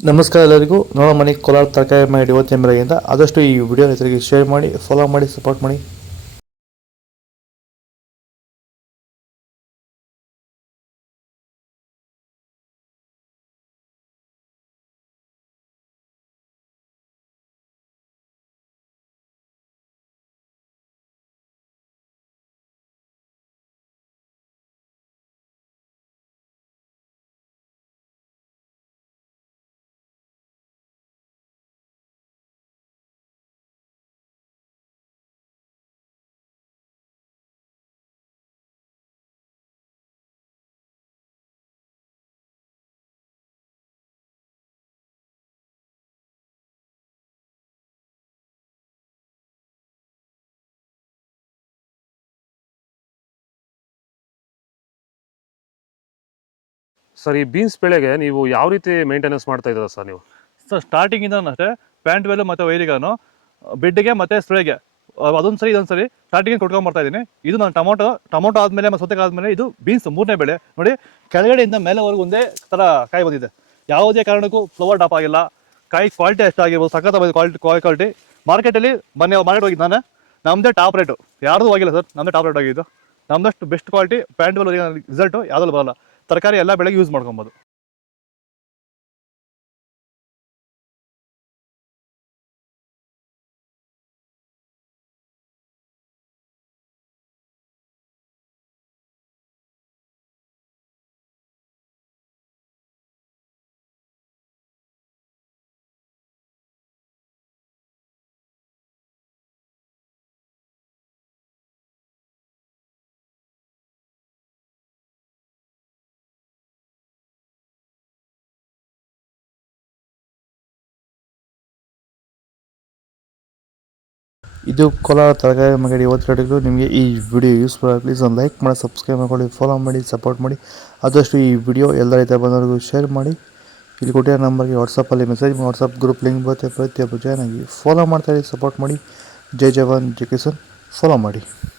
ನಮಸ್ಕಾರ ಎಲ್ಲರಿಗೂ. ನೋಡೋ ಮನೆ ಕೋಲಾರ ತರಕಾರಿ ಮಾಡಿ ಇವತ್ತಿನ ಬೆಳಗ್ಗೆಯಿಂದ ಆದಷ್ಟು ಈ ವಿಡಿಯೋ ರೈತರಿಗೆ ಶೇರ್ ಮಾಡಿ, ಫಾಲೋ ಮಾಡಿ, ಸಪೋರ್ಟ್ ಮಾಡಿ. ಸರ್, ಈ ಬೀನ್ಸ್ ಬೆಳೆಗೆ ನೀವು ಯಾವ ರೀತಿ ಮೇಂಟೆನೆನ್ಸ್ ಮಾಡ್ತಾ ಇದ್ದೀರಾ ಸರ್ ನೀವು? ಸರ್ ಸ್ಟಾರ್ಟಿಂಗಿಂದ ಅಷ್ಟೇ ಪ್ಯಾಂಟ್ ವೆಲ್ ಮತ್ತು ವೈರಿಗಾನು ಬೆಡ್ಗೆ ಮತ್ತು ಸ್ಪ್ರೇಗೆ ಅದೊಂದು ಸರಿ ಇದೊಂದು ಸರಿ ಸ್ಟಾರ್ಟಿಂಗ್ ಕೊಟ್ಕೊಂಡ್ಬರ್ತಾ ಇದ್ದೀನಿ. ಇದು ನಾನು ಟೊಮೊಟೊ ಆದಮೇಲೆ ಮತ್ತು ಸೌತೆಕಾಯಿ ಆದಮೇಲೆ ಇದು ಬೀನ್ಸ್ ಮೂರನೇ ಬೆಳೆ. ನೋಡಿ, ಕೆಳಗಡೆಯಿಂದ ಮೇಲೆವರೆಗೂ ಒಂದೇ ಥರ ಕಾಯಿ ಬಂದಿದೆ. ಯಾವುದೇ ಕಾರಣಕ್ಕೂ ಫ್ಲವರ್ ಟಾಪ್ ಆಗಿಲ್ಲ. ಕಾಯಿ ಕ್ವಾಲಿಟಿ ಎಷ್ಟಾಗಿರ್ಬೋದು, ಸಖತ್ ಕ್ವಾಲಿಟಿ. ಮಾರ್ಕೆಟಲ್ಲಿ ಮಾರ್ಕೆಟ್ ಹೋಗಿದ್ದು ನಾನು, ನಮ್ಮದೇ ಟಾಪ್ ರೇಟು, ಯಾರ್ದು ಆಗಿಲ್ಲ ಸರ್, ನಮ್ಮದೇ ಟಾಪ್ ರೇಟ್ ಆಗಿದ್ದು. ನಮ್ಮದಷ್ಟು best quality pant well result ಯಾವುದಲ್ಲೂ ಬರಲ್ಲ. ತರಕಾರಿ ಎಲ್ಲ ಬೆಳೆಗೆ ಯೂಸ್ ಮಾಡ್ಕೊಬೋದು. ಇದು ಕೋಲಾರ ತರಕಾರಿ ಮಾಡಿ ಇವತ್ತು ನಿಮಗೆ ಈ ವಿಡಿಯೋ ಯೂಸ್ಫುಲ್ ಆಗಿ ಪ್ಲೀಸ್ ಒಂದು ಲೈಕ್ ಮಾಡಿ, ಸಬ್ಸ್ಕ್ರೈಬ್ ಮಾಡ್ಕೊಳ್ಳಿ, ಫಾಲೋ ಮಾಡಿ, ಸಪೋರ್ಟ್ ಮಾಡಿ. ಆದಷ್ಟು ಈ ವಿಡಿಯೋ ಎಲ್ಲ ರೈತ ಬಂದವರಿಗೂ ಶೇರ್ ಮಾಡಿ. ಇಲ್ಲಿ ಕೊಟ್ಟಿರೋ ನಂಬರ್ಗೆ ವಾಟ್ಸಪ್ಪಲ್ಲಿ ಮೆಸೇಜ್ ಮಾಡಿ, ವಾಟ್ಸಪ್ ಗ್ರೂಪ್ ಲಿಂಕ್ ಬರುತ್ತೆ, ಪ್ರತಿಯೊಬ್ಬರು ಜಾಯ್ನ್ ಆಗಿ ಫಾಲೋ ಮಾಡ್ತಾಯಿರಿ, ಸಪೋರ್ಟ್ ಮಾಡಿ. ಜೈ ಜವಾನ್ ಜೈ ಕಿಸಾನ್, ಫಾಲೋ ಮಾಡಿ.